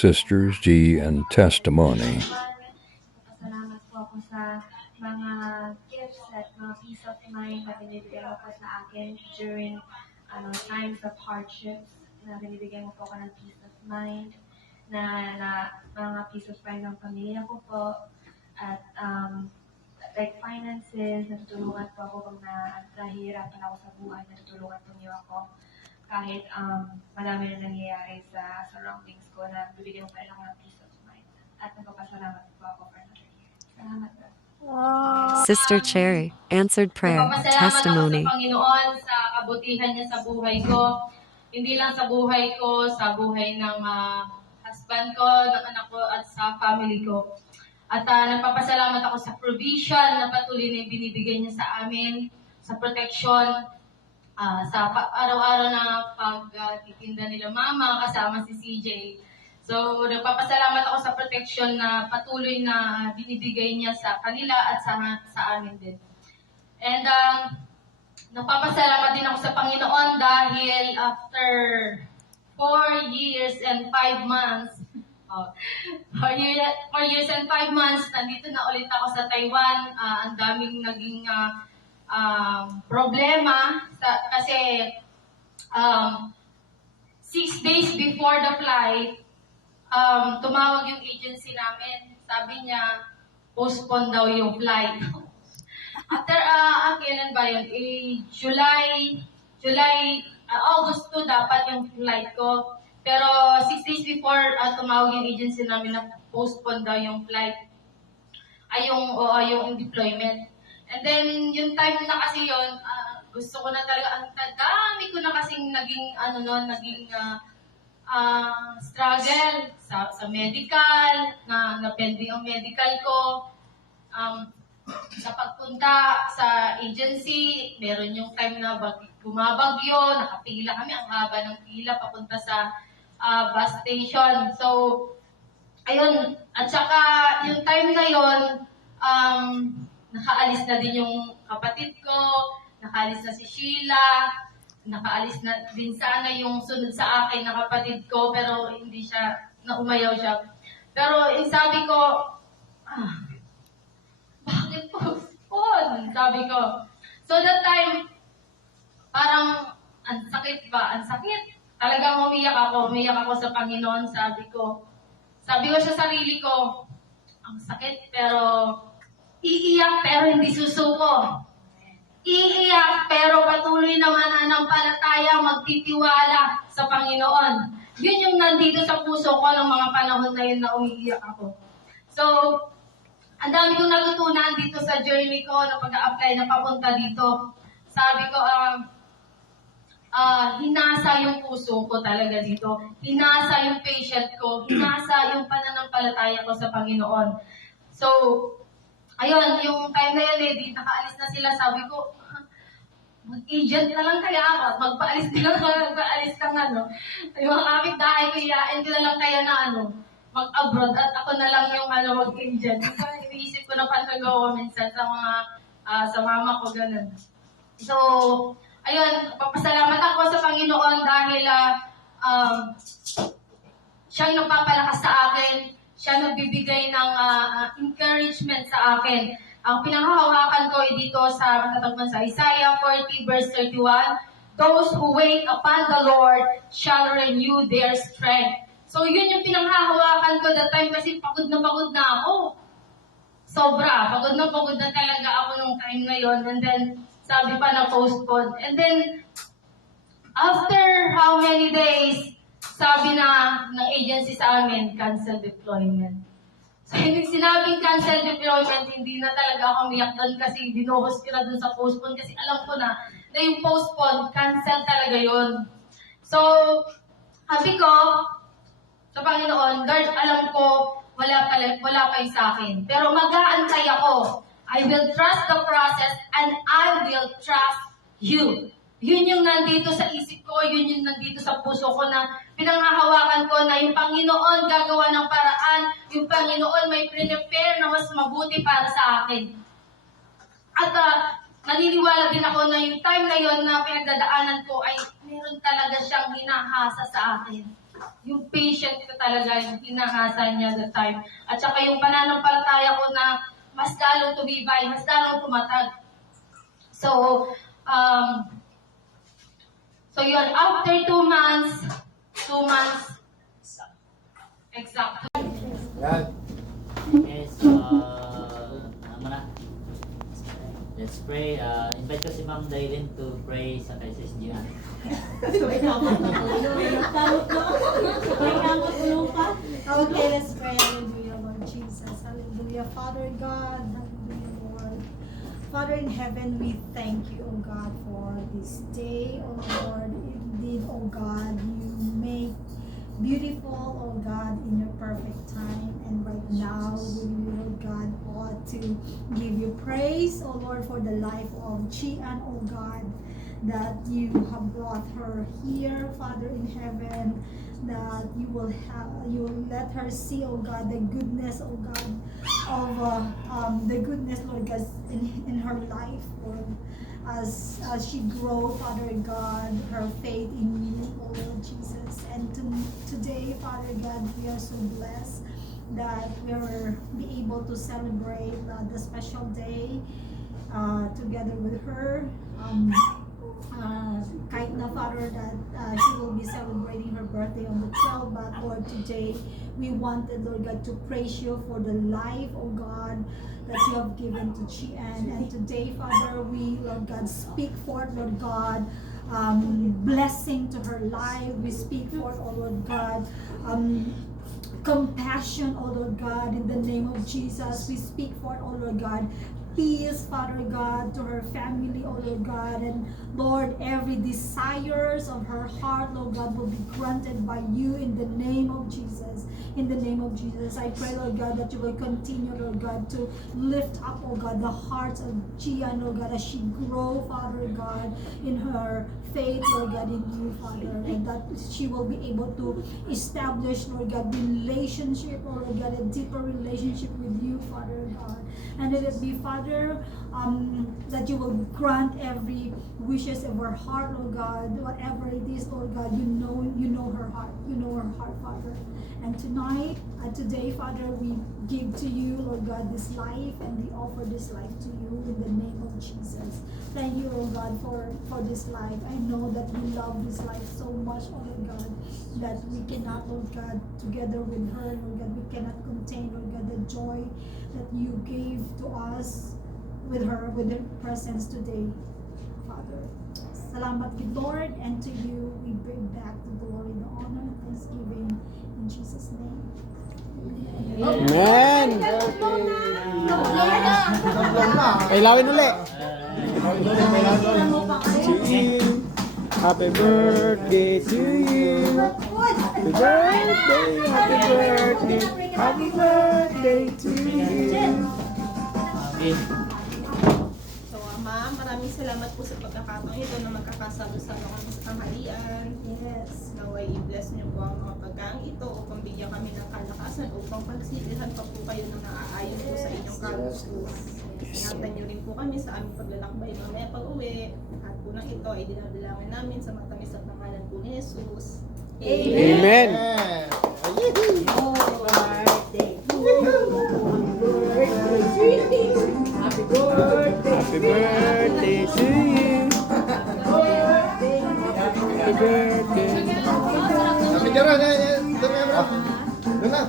Sisters G and Testimony. Salamat po ako sa mga gifts at mga peace of mind na binibigyan mo po sa akin during times of hardships, na binibigyan mo po ako ng peace of mind, na mga peace of mind ng pamilya ko po, at like finances, natutulungan po ako pag nahihirapan ako sa buhay, natutulungan po niyo ako. Kahit marami na nangyayari sa surroundings ko, na bibigyan mo pa rin ako ng peace of mind. At nagpapasalamat po ako for another year. Salamat po. Sister Cherry answered prayer testimony. Nagpapasalamat ako sa Panginoon sa kabutihan niya sa buhay ko. Hindi lang sa buhay ko, sa buhay ng husband ko, ng anak ko, at sa family ko. At nagpapasalamat ako sa provision na patuloy na binibigay niya sa amin, sa protection, sa araw-araw na pagtitinda nila mama kasama si CJ. So, nagpapasalamat ako sa protection na patuloy na binibigay niya sa kanila at sa amin din. And nagpapasalamat din ako sa Panginoon dahil after 4 years and 5 months, 4 years and 5 months, nandito na ulit ako sa Taiwan. Ang daming naging problema kasi 6 days before the flight, tumawag yung agency namin. Sabi niya, postpone daw yung flight. After, kailan ba yun? August 2 dapat yung flight ko. Pero 6 days before, tumawag yung agency namin na postpone daw yung flight. Yung deployment. And then, yung time na kasi yun, gusto ko na talaga, ang dami ko na kasing naging, struggle sa medical, na pending ang medical ko. Sa pagpunta sa agency, meron yung time na bumabagyo, nakapila kami, ang haba ng pila papunta sa bus station. So, ayun, at saka yung time na yun, nakaalis na din yung kapatid ko, nakaalis na si Sheila, nakaalis na din sana yung sunod sa akin na kapatid ko, pero hindi siya, naumayaw siya. Pero sabi ko, bakit postpone? Sabi ko. So that time, parang, ang sakit ba? Ang sakit. Talagang umiyak ako sa Panginoon, sabi ko sa sarili ko, ang sakit, pero iiyak pero hindi susuko. Iiyak pero patuloy naman mananampalataya, magtitiwala sa Panginoon. Yun yung nandito sa puso ko ng mga panahon na yun na umiiyak ako. So, ang dami kong natutunan dito sa journey ko na pag-a-apply na papunta dito. Sabi ko, hinasa yung puso ko talaga dito. Hinasa yung patient ko. Hinasa yung pananampalataya ko sa Panginoon. So, ayun, yung time na yun, nakaalis na sila, sabi ko, mag-agent na lang kaya ako, magpaalis lang, yung mga kapit-dahay ko, iyain ko na lang kaya na, mag-abroad, at ako na lang yung, mag-agent. So, iniisip ko na panagawa minsan sa mga, sa mama ko, ganun. So, ayun, papasalamat ako sa Panginoon dahil, siyang nagpapalakas sa akin, siya nagbibigay ng encouragement sa akin. Ang pinanghahawakan ko ay dito sa matatagpuan sa Isaiah 40 verse 31, "Those who wait upon the Lord shall renew their strength." So yun yung pinanghahawakan ko that time kasi pagod na ako. Sobra, pagod na talaga ako nung time na yun. And then, sabi pa na postpone. And then, after how many days, sabi na ng agency sa amin, cancel deployment. So, hindi sinabing cancel deployment, hindi na talaga ako umiyak doon kasi binuhos ko na doon sa postpone kasi alam ko na yung postpone, cancel talaga yun. So, sabi ko sa Panginoon, Lord, alam ko, wala pa yung sa akin. Pero mag-aantay ako. I will trust the process and I will trust you. Yun yung nandito sa isip ko, yun yung nandito sa puso ko na pinanghahawakan ko na yung Panginoon gagawa ng paraan, yung Panginoon may prepare na mas mabuti para sa akin. At naniniwala din ako na yung time na yun na pinagdadaanan ko ay meron talaga siyang hinahasa sa akin. yung patient ko talaga, yung hinahasa niya the time. At saka yung pananampalataya ko na mas lalo tumibay, mas lalo tumatag. So, so yun, after 2 months, exact. Okay, so, ano na? Let's pray. Invite ko si Ma'am Dailin to pray sa kay Sis Gian. Okay, let's pray. Hallelujah, Lord Jesus. Hallelujah. Father God, hallelujah, Lord. Father in heaven, we thank you, oh God, for this day, oh Lord. Indeed, oh God, you make beautiful, oh God, in your perfect time. And right now, we will, God, ought to give you praise, oh Lord, for the life of Chian, oh God, that you have brought her here, Father in heaven, that you will let her see, oh God, the goodness, oh God, of the goodness, Lord God, in her life, Lord, as she grow, Father God, her faith in you, oh Lord Jesus. And today, Father God, we are so blessed that we will be able to celebrate the special day together with her. Kahit na, Father, that she will be celebrating her birthday on the 12th, but Lord, today we wanted, Lord God, to praise you for the life, oh God, that you have given to Chian. And today, Father, we, Lord God, speak forth, Lord God, blessing to her life. We speak forth, oh Lord God, compassion, oh Lord God, in the name of Jesus. We speak forth, oh Lord God, peace, Father God, to her family, oh Lord God. And Lord, every desires of her heart, Lord God, will be granted by you in the name of Jesus. In the name of Jesus, I pray, Lord God, that you will continue, Lord God, to lift up, oh God, the hearts of Chian, Lord God, as she grow, Father God, in her faith, Lord God, in you, Father, and that she will be able to establish, Lord God, relationship, Lord God, a deeper relationship with you, Father God. And let it be, Father, that you will grant every wishes of her heart, Lord God, whatever it is, Lord God, you know her heart, Father. And tonight, today, Father, we give to you, Lord God, this life, and we offer this life to you in the name of Jesus. Thank you, Lord God, for this life. I know that you love this life so much, oh Lord God, that we cannot, Lord God, together with her, Lord God, we cannot contain, Lord God, the joy that you gave to us with her presence today, Father. Salamat kay Lord, and to you we bring back the glory, the honor, and thanksgiving in Jesus' name. Amen! Pailawin uli. Happy birthday to you. Happy birthday, happy birthday, happy birthday to you. So, Ma'am, maraming salamat po sa pagkakataon ito na magkakasalo-salo kami sa tanghalian. Yes. Naway i-bless niyo po ang mga pagkain ito upang bigyan kami ng kalakasan upang pagsilihan pa po kayo ng naaayon po sa inyong kagustuhan. Ingatan niyo rin po kami sa aming paglalakbay mamaya pag-uwi. At po ng ito ay dinadalangin namin sa matamis at pangalan po ni Jesus. Amen! Happy birthday to you. Happy birthday.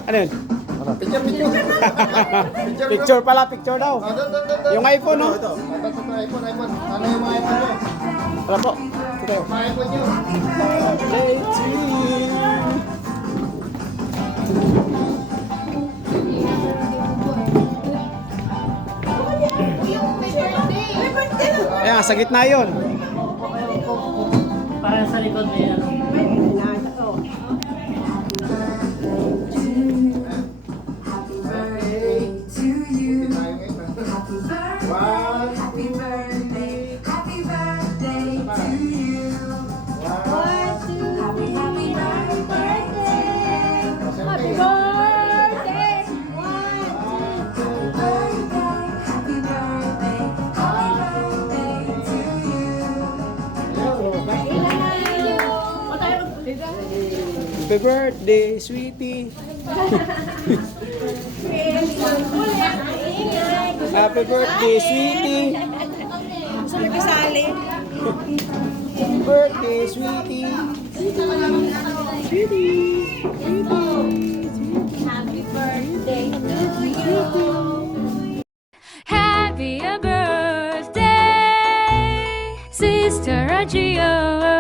Ano yun? Picture pala, picture daw. Yung iPhone, no? Ano yung mga iPhone nyo? Wala po. Ito. Mga iPhone nyo? Birthday to you. Ayan, sa gitna yun. Para sa likod niya. Happy birthday, sweetie. Happy birthday, sweetie. Happy birthday, sweetie. Happy birthday, Sister Agio.